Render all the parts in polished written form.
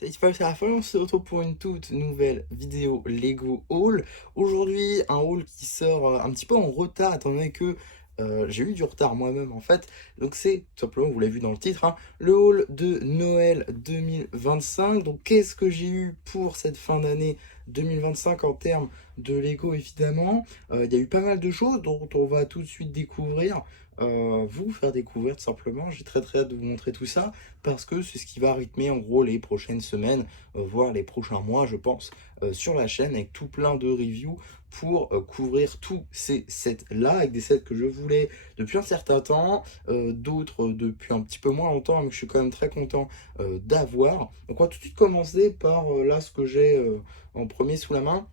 Salut Paul, c'est Raphaël, on se retrouve pour une toute nouvelle vidéo Lego Haul. Aujourd'hui, un haul qui sort un petit peu en retard, étant donné que j'ai eu du retard moi-même en fait. Donc c'est tout simplement, vous l'avez vu dans le titre, hein, le haul de Noël 2025. Donc qu'est-ce que j'ai eu pour cette fin d'année 2025 en termes de Lego évidemment. Il y a eu pas mal de choses dont on va tout de suite découvrir. Vous faire découvrir tout simplement. J'ai très hâte de vous montrer tout ça parce que c'est ce qui va rythmer en gros les prochaines semaines, voire les prochains mois, je pense, sur la chaîne avec tout plein de reviews pour couvrir tous ces sets-là, avec des sets que je voulais depuis un certain temps, d'autres depuis un petit peu moins longtemps, mais que je suis quand même très content d'avoir. Donc on va tout de suite commencer par là ce que j'ai en premier sous la main.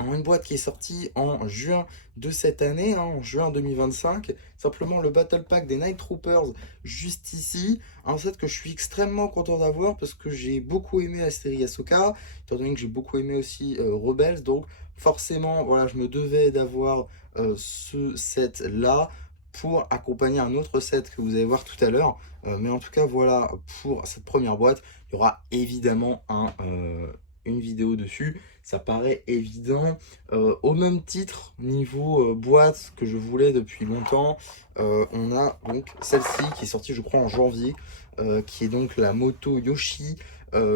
Une boîte qui est sortie en juin de cette année, hein, en juin 2025. Simplement le Battle Pack des Night Troopers, juste ici. Un set que je suis extrêmement content d'avoir parce que j'ai beaucoup aimé la série Ahsoka, étant donné que j'ai beaucoup aimé aussi Rebels. Donc forcément, voilà, je me devais d'avoir ce set-là pour accompagner un autre set que vous allez voir tout à l'heure. Mais en tout cas, voilà, pour cette première boîte, il y aura évidemment une vidéo dessus. Ça paraît évident. Au même titre, niveau boîte que je voulais depuis longtemps, on a donc celle-ci qui est sortie je crois en janvier, qui est donc la Moto Yoshi,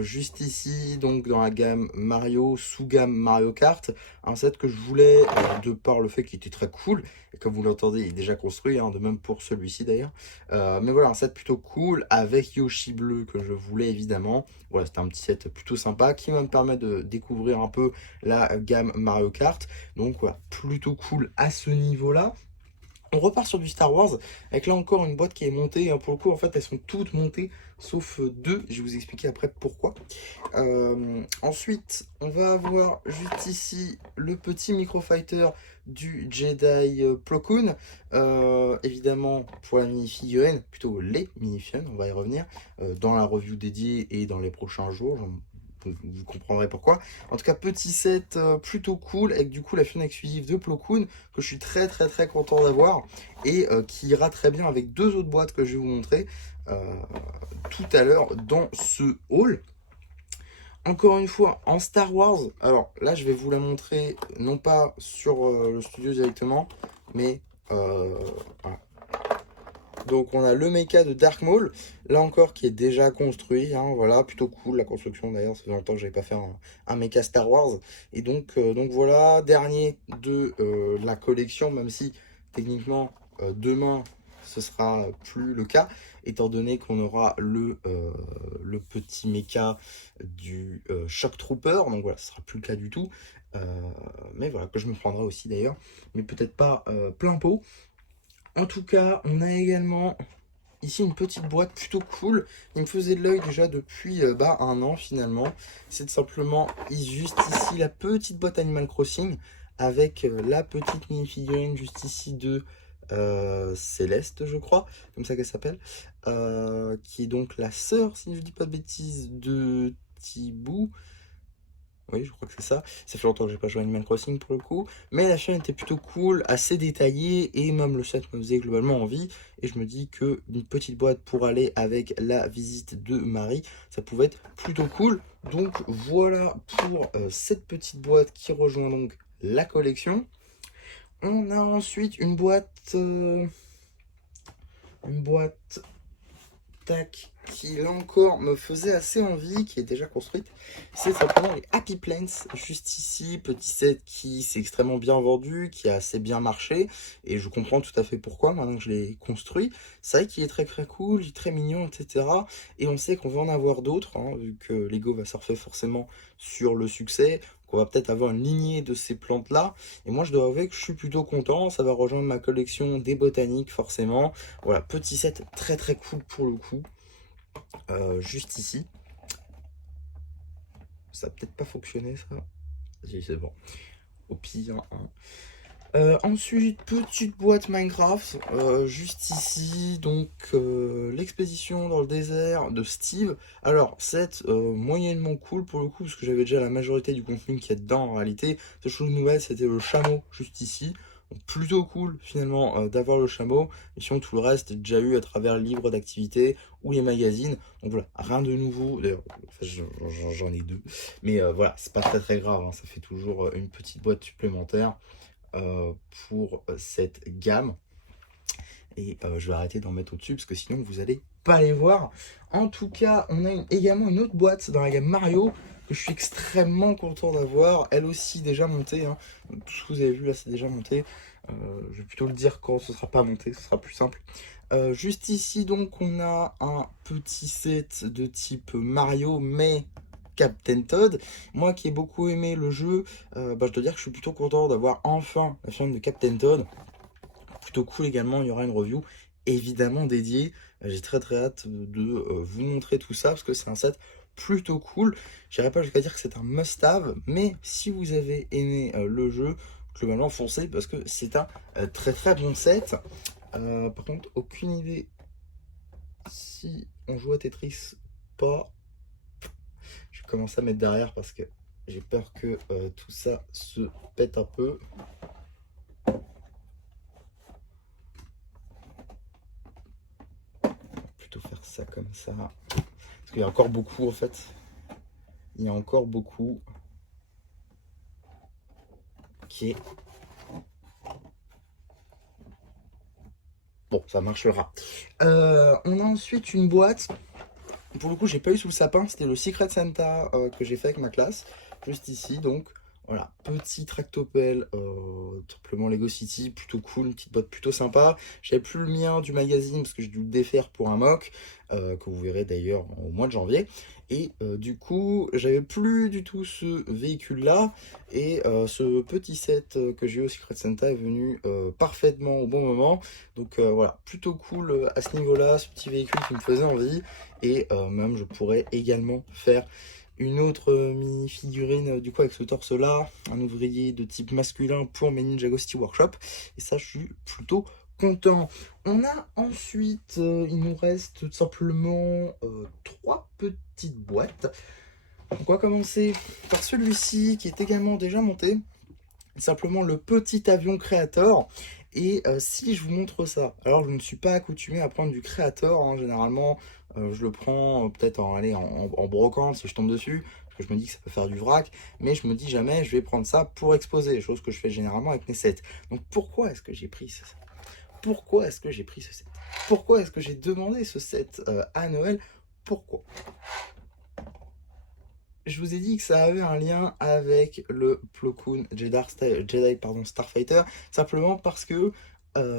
juste ici, donc dans la gamme Mario, sous-gamme Mario Kart, un set que je voulais de par le fait qu'il était très cool, et comme vous l'entendez, il est déjà construit, hein, de même pour celui-ci d'ailleurs. Mais voilà, un set plutôt cool avec Yoshi bleu que je voulais évidemment. Voilà, c'était un petit set plutôt sympa qui va me permettre de découvrir un peu la gamme Mario Kart. Donc voilà, plutôt cool à ce niveau-là. On repart sur du Star Wars, avec là encore une boîte qui est montée, hein. Pour le coup, en fait, elles sont toutes montées, sauf deux. Je vais vous expliquer après pourquoi. Ensuite, on va avoir juste ici le petit microfighter du Jedi Plo Koon. Évidemment, pour la mini-figurine, plutôt les mini-figurines, on va y revenir, dans la review dédiée et dans les prochains jours. Vous comprendrez pourquoi. En tout cas, petit set plutôt cool avec du coup la figurine exclusive de Plo Koon que je suis très content d'avoir et qui ira très bien avec deux autres boîtes que je vais vous montrer tout à l'heure dans ce haul. Encore une fois, en Star Wars, alors là je vais vous la montrer non pas sur le studio directement, mais voilà. Donc on a le mecha de Dark Maul, là encore qui est déjà construit, hein, voilà, plutôt cool la construction d'ailleurs, ça fait longtemps que j'avais pas fait un mecha Star Wars. Et donc voilà, dernier de la collection, même si techniquement demain ce sera plus le cas, étant donné qu'on aura le petit mecha du Shock Trooper, donc voilà, ce sera plus le cas du tout. Euh, mais voilà, que je me prendrai aussi d'ailleurs, mais peut-être pas plein pot. En tout cas, on a également ici une petite boîte plutôt cool. Il me faisait de l'œil déjà depuis un an finalement. C'est simplement juste ici la petite boîte Animal Crossing avec la petite mini-figurine juste ici de Céleste, je crois, comme ça qu'elle s'appelle, qui est donc la sœur, si je ne dis pas de bêtises, de Thibaut. Oui, je crois que c'est ça. Ça fait longtemps que j'ai pas joué à Animal Crossing pour le coup. Mais la chaîne était plutôt cool, assez détaillée, et même le set me faisait globalement envie. Et je me dis que une petite boîte pour aller avec la visite de Marie, ça pouvait être plutôt cool. Donc voilà pour cette petite boîte qui rejoint donc la collection. On a ensuite une boîte tac, qui là encore me faisait assez envie, qui est déjà construite. C'est simplement les Happy Plants, juste ici, petit set qui s'est extrêmement bien vendu, qui a assez bien marché, et je comprends tout à fait pourquoi maintenant que je l'ai construit. C'est vrai qu'il est très cool, il est très mignon, etc. Et on sait qu'on va en avoir d'autres, hein, vu que Lego va surfer forcément sur le succès. On va peut-être avoir une lignée de ces plantes-là. Et moi, je dois avouer que je suis plutôt content. Ça va rejoindre ma collection des botaniques, forcément. Voilà, petit set très cool pour le coup. Juste ici. Ça a peut-être pas fonctionné, ça. Si, c'est bon. Au pire, hein. Ensuite, petite boîte Minecraft, juste ici, donc l'expédition dans le désert de Steve. Alors, c'est moyennement cool pour le coup, parce que j'avais déjà la majorité du contenu qui est dedans en réalité. Cette chose nouvelle, c'était le chameau, juste ici. Donc, plutôt cool finalement d'avoir le chameau. Et sinon tout le reste, j'ai déjà eu à travers les livres d'activité ou les magazines. Donc voilà, rien de nouveau. D'ailleurs, enfin, j'en ai deux. Mais voilà, c'est pas très grave, hein. Ça fait toujours une petite boîte supplémentaire pour cette gamme. Et je vais arrêter d'en mettre au-dessus parce que sinon vous allez pas les voir. En tout cas, on a également une autre boîte dans la gamme Mario que je suis extrêmement content d'avoir. Elle aussi déjà montée, hein. Donc, tout ce que vous avez vu là, c'est déjà monté. Je vais plutôt le dire quand ce sera pas monté, ce sera plus simple. Juste ici, donc, on a un petit set de type Mario, mais Captain Toad. Moi qui ai beaucoup aimé le jeu, je dois dire que je suis plutôt content d'avoir enfin la firme de Captain Toad. Plutôt cool également, il y aura une review évidemment dédiée. J'ai très hâte de vous montrer tout ça parce que c'est un set plutôt cool. J'irai pas jusqu'à dire que c'est un must-have, mais si vous avez aimé le jeu, globalement foncez parce que c'est un très bon set. Par contre, aucune idée si on joue à Tetris pas. Je vais commencer à mettre derrière parce que j'ai peur que tout ça se pète un peu. Faire ça comme ça parce qu'il y a encore beaucoup en fait, il y a encore beaucoup. Ok, bon, ça marchera. On a ensuite une boîte, pour le coup j'ai pas eu sous le sapin, c'était le Secret Santa que j'ai fait avec ma classe juste ici. Donc voilà, petit tractopelle, simplement Lego City, plutôt cool, une petite boîte plutôt sympa. J'avais plus le mien du magazine parce que j'ai dû le défaire pour un mock, que vous verrez d'ailleurs au mois de janvier. Et du coup, j'avais plus du tout ce véhicule-là. Et ce petit set que j'ai eu au Secret Santa est venu parfaitement au bon moment. Donc voilà, plutôt cool à ce niveau-là, ce petit véhicule qui me faisait envie. Et même, je pourrais également faire une autre mini figurine du coup avec ce torse là, un ouvrier de type masculin pour mes Ninja Ghosty Workshop, et ça je suis plutôt content. On a ensuite, il nous reste tout simplement 3 petites boîtes. Donc on va commencer par celui-ci qui est également déjà monté, simplement le petit avion Creator. Et si je vous montre ça, alors je ne suis pas accoutumé à prendre du Creator, hein. Généralement je le prends peut-être en brocante si je tombe dessus, parce que je me dis que ça peut faire du vrac, mais je me dis jamais je vais prendre ça pour exposer, chose que je fais généralement avec mes sets. Donc pourquoi est-ce que j'ai pris ce set? Pourquoi est-ce que j'ai pris ce set? Pourquoi est-ce que j'ai demandé ce set à Noël? Pourquoi? Je vous ai dit que ça avait un lien avec le Plo Koon Jedi Starfighter, simplement parce que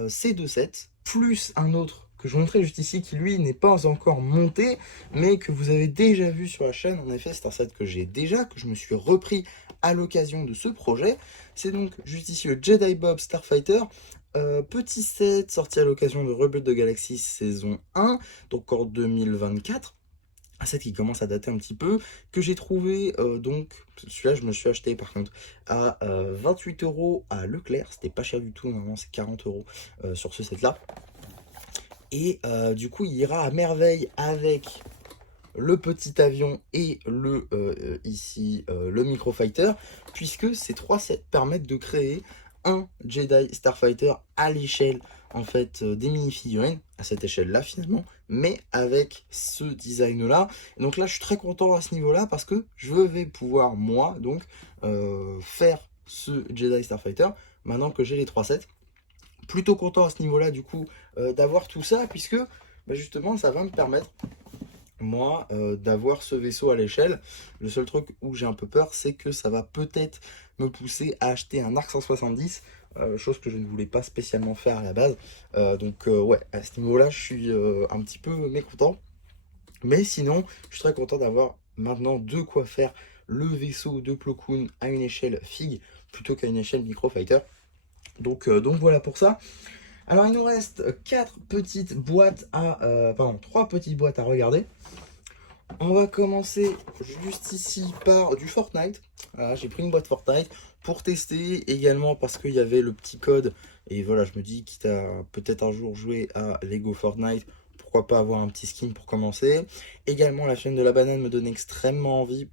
ces deux sets, plus un autre que je vous montrais juste ici, qui lui n'est pas encore monté, mais que vous avez déjà vu sur la chaîne. En effet, c'est un set que j'ai déjà, que je me suis repris à l'occasion de ce projet. C'est donc juste ici le Jedi Bob Starfighter, petit set sorti à l'occasion de Rebuild the Galaxy saison 1, donc en 2024. Un set qui commence à dater un petit peu, que j'ai trouvé, donc, celui-là je me suis acheté par contre à 28 € à Leclerc, c'était pas cher du tout, normalement c'est 40 € sur ce set-là. Et du coup il ira à merveille avec le petit avion et le le Microfighter, puisque ces 3 sets permettent de créer un Jedi Starfighter à l'échelle en fait des mini-figurines, à cette échelle là finalement, mais avec ce design là. Et donc là je suis très content à ce niveau là parce que je vais pouvoir moi donc faire ce Jedi Starfighter maintenant que j'ai les 3 sets. Plutôt content à ce niveau là du coup d'avoir tout ça, puisque justement ça va me permettre moi d'avoir ce vaisseau à l'échelle. Le seul truc où j'ai un peu peur, c'est que ça va peut-être me pousser à acheter un Arc 170, chose que je ne voulais pas spécialement faire à la base. Donc ouais, à ce niveau là je suis un petit peu mécontent, mais sinon je suis très content d'avoir maintenant de quoi faire le vaisseau de Plo Koon à une échelle FIG plutôt qu'à une échelle Microfighter. Donc voilà pour ça. Alors il nous reste 4 petites boîtes à pardon, 3 petites boîtes à regarder. On va commencer juste ici par du Fortnite. Voilà, j'ai pris une boîte Fortnite pour tester, également parce qu'il y avait le petit code. Et voilà, je me dis, quitte à peut-être un jour jouer à Lego Fortnite, pourquoi pas avoir un petit skin pour commencer. Également, la chaîne de la banane me donne extrêmement envie.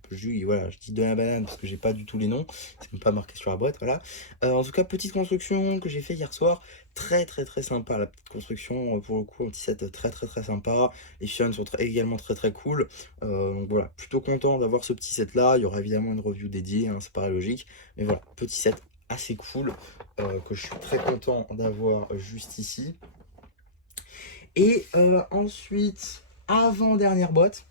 Voilà, je dis de la banane parce que j'ai pas du tout les noms, c'est même pas marqué sur la boîte, voilà. En tout cas, petite construction que j'ai fait hier soir, très très très sympa la petite construction, pour le coup, un petit set très très très sympa. Les fions sont également très très cool. Donc voilà, plutôt content d'avoir ce petit set là. Il y aura évidemment une review dédiée, hein, ça paraît logique. Mais voilà, petit set assez cool, que je suis très content d'avoir juste ici. Et ensuite, avant-dernière boîte,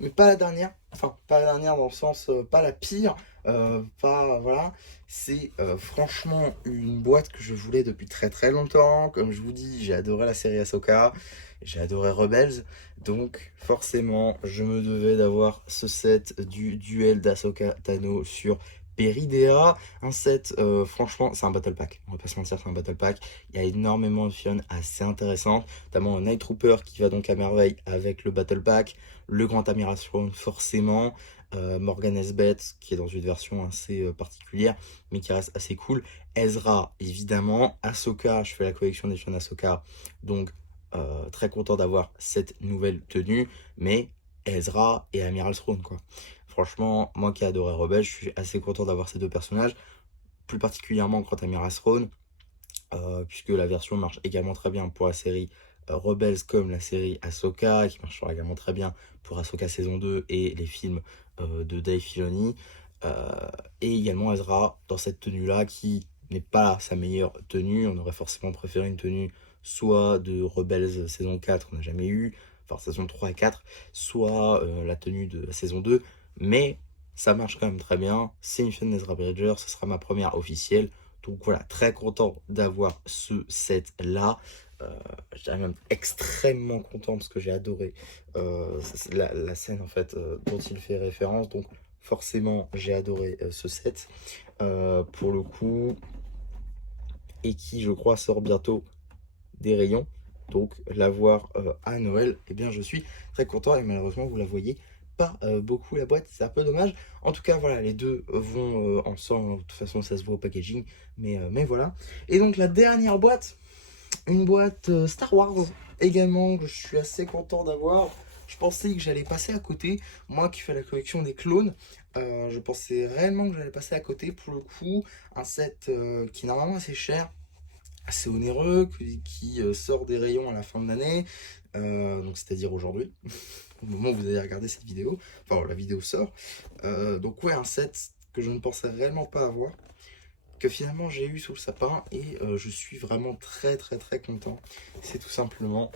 mais pas la dernière, enfin pas la dernière dans le sens, pas la pire, pas, voilà, c'est franchement une boîte que je voulais depuis très très longtemps. Comme je vous dis, j'ai adoré la série Ahsoka, j'ai adoré Rebels, donc forcément je me devais d'avoir ce set du duel d'Ahsoka Tano sur Peridea, un set, franchement c'est un battle pack, on va pas se mentir, c'est un battle pack. Il y a énormément de fions assez intéressantes, notamment un Night Trooper qui va donc à merveille avec le battle pack, le Grand Amiral Throne forcément, Morgan Elsbeth qui est dans une version assez particulière mais qui reste assez cool, Ezra évidemment, Ahsoka, je fais la collection des fions d'Ahsoka, donc très content d'avoir cette nouvelle tenue, mais Ezra et Amiral Throne quoi. Franchement, moi qui ai adoré Rebelle, je suis assez content d'avoir ces deux personnages, plus particulièrement Grand Amiral Throne, puisque la version marche également très bien pour la série Rebels comme la série Ahsoka, qui marchera également très bien pour Ahsoka saison 2 et les films de Dave Filoni. Et également Ezra dans cette tenue-là, qui n'est pas sa meilleure tenue. On aurait forcément préféré une tenue soit de Rebels saison 4, on n'a jamais eu, enfin saison 3 et 4, soit la tenue de la saison 2, mais ça marche quand même très bien. C'est une chaîne d'Ezra Bridger, ce sera ma première officielle. Donc voilà, très content d'avoir ce set là. Je dirais même extrêmement content parce que j'ai adoré la scène en fait dont il fait référence. Donc forcément j'ai adoré ce set pour le coup, et qui je crois sort bientôt des rayons. Donc l'avoir à Noël, eh bien je suis très content, et malheureusement vous la voyez pas beaucoup la boîte, c'est un peu dommage. En tout cas voilà, les deux vont ensemble, de toute façon ça se voit au packaging, mais voilà. Et donc la dernière boîte, une boîte Star Wars également, que je suis assez content d'avoir. Je pensais que j'allais passer à côté, moi qui fais la collection des clones, je pensais réellement que j'allais passer à côté. Pour le coup, un set qui est normalement assez cher, assez onéreux, qui sort des rayons à la fin de l'année, donc c'est-à-dire aujourd'hui, au moment où vous allez regarder cette vidéo, enfin la vidéo sort. Donc ouais, un set que je ne pensais réellement pas avoir, que finalement j'ai eu sous le sapin, et je suis vraiment très très très content. C'est tout simplement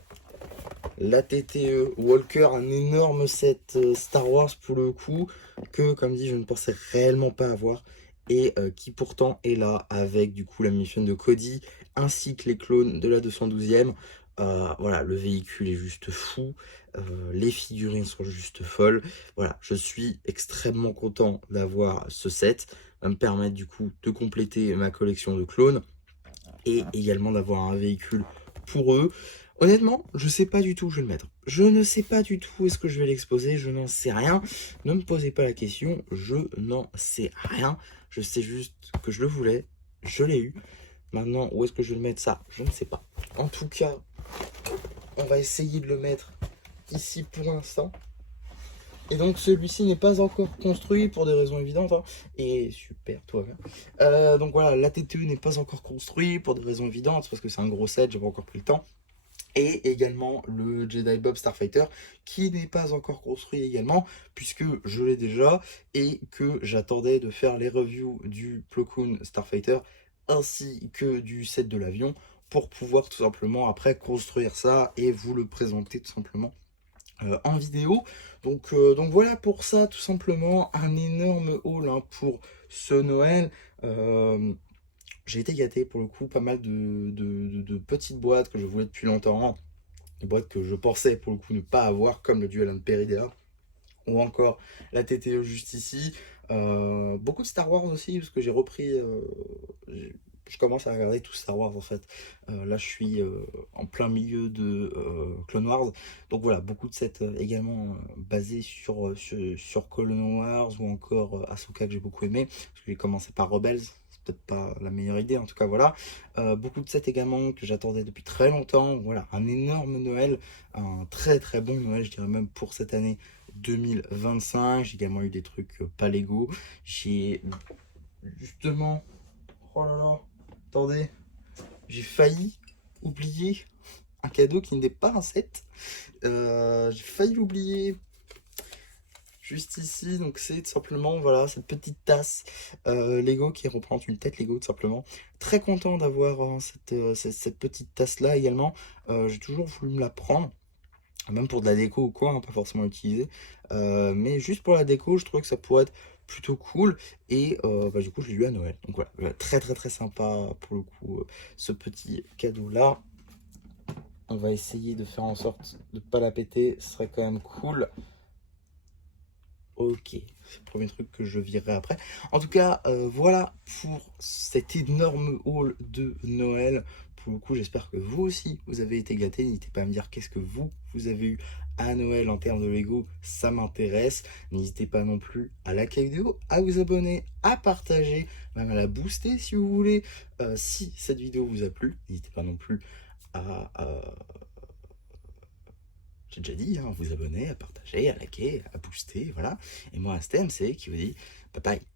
la TTE Walker, un énorme set Star Wars pour le coup, que comme dit je ne pensais réellement pas avoir, et qui pourtant est là avec du coup la mission de Cody ainsi que les clones de la 212e. Voilà, le véhicule est juste fou, les figurines sont juste folles. Voilà, je suis extrêmement content d'avoir ce set, va me permettre du coup de compléter ma collection de clones et également d'avoir un véhicule pour eux. Honnêtement, je sais pas du tout où je vais le mettre. Je ne sais pas du tout où est-ce que je vais l'exposer, je n'en sais rien. Ne me posez pas la question, je n'en sais rien. Je sais juste que je le voulais, je l'ai eu. Maintenant, où est-ce que je vais le mettre, ça, je ne sais pas. En tout cas, on va essayer de le mettre ici pour l'instant. Et donc celui-ci n'est pas encore construit pour des raisons évidentes, hein. Et super, toi même. Donc voilà, la TTE n'est pas encore construit pour des raisons évidentes, parce que c'est un gros set, j'ai pas encore pris le temps. Et également le Jedi Bob Starfighter, qui n'est pas encore construit également, puisque je l'ai déjà, et que j'attendais de faire les reviews du Plo Koon Starfighter, ainsi que du set de l'avion, pour pouvoir tout simplement après construire ça et vous le présenter tout simplement en vidéo. Donc voilà pour ça, tout simplement, un énorme haul, hein, pour ce Noël. J'ai été gâté pour le coup, pas mal de petites boîtes que je voulais depuis longtemps, des boîtes que je pensais pour le coup ne pas avoir, comme le Duel and Peridea, ou encore la TTE juste ici. Beaucoup de Star Wars aussi, parce que j'ai repris, je commence à regarder tout Star Wars en fait. Là je suis en plein milieu de Clone Wars, donc voilà, beaucoup de sets également basés sur Clone Wars, ou encore Ahsoka, que j'ai beaucoup aimé, parce que j'ai commencé par Rebels, peut-être pas la meilleure idée, en tout cas voilà. Beaucoup de sets également que j'attendais depuis très longtemps. Voilà, un énorme Noël, un très très bon Noël, je dirais même pour cette année 2025. J'ai également eu des trucs pas Lego. J'ai justement, oh là là, attendez, j'ai failli oublier un cadeau qui n'est pas un set. J'ai failli l'oublier juste ici, donc c'est tout simplement voilà cette petite tasse Lego qui représente une tête Lego tout simplement. Très content d'avoir cette petite tasse là également. J'ai toujours voulu me la prendre, même pour de la déco ou quoi, hein, pas forcément utiliser, mais juste pour la déco, je trouvais que ça pourrait être plutôt cool, et bah, du coup je l'ai eu à Noël. Donc voilà, très très très sympa pour le coup, ce petit cadeau là. On va essayer de faire en sorte de pas la péter, ce serait quand même cool. Ok, c'est le premier truc que je virerai après. En tout cas, voilà pour cet énorme haul de Noël. Pour le coup, j'espère que vous aussi, vous avez été gâtés. N'hésitez pas à me dire qu'est-ce que vous avez eu à Noël en termes de Lego. Ça m'intéresse. N'hésitez pas non plus à liker la vidéo, à vous abonner, à partager, même à la booster si vous voulez. Si cette vidéo vous a plu, n'hésitez pas non plus à... j'ai déjà dit, hein, vous abonner, à partager, à liker, à booster, voilà. Et moi, c'était MC qui vous dit bye bye.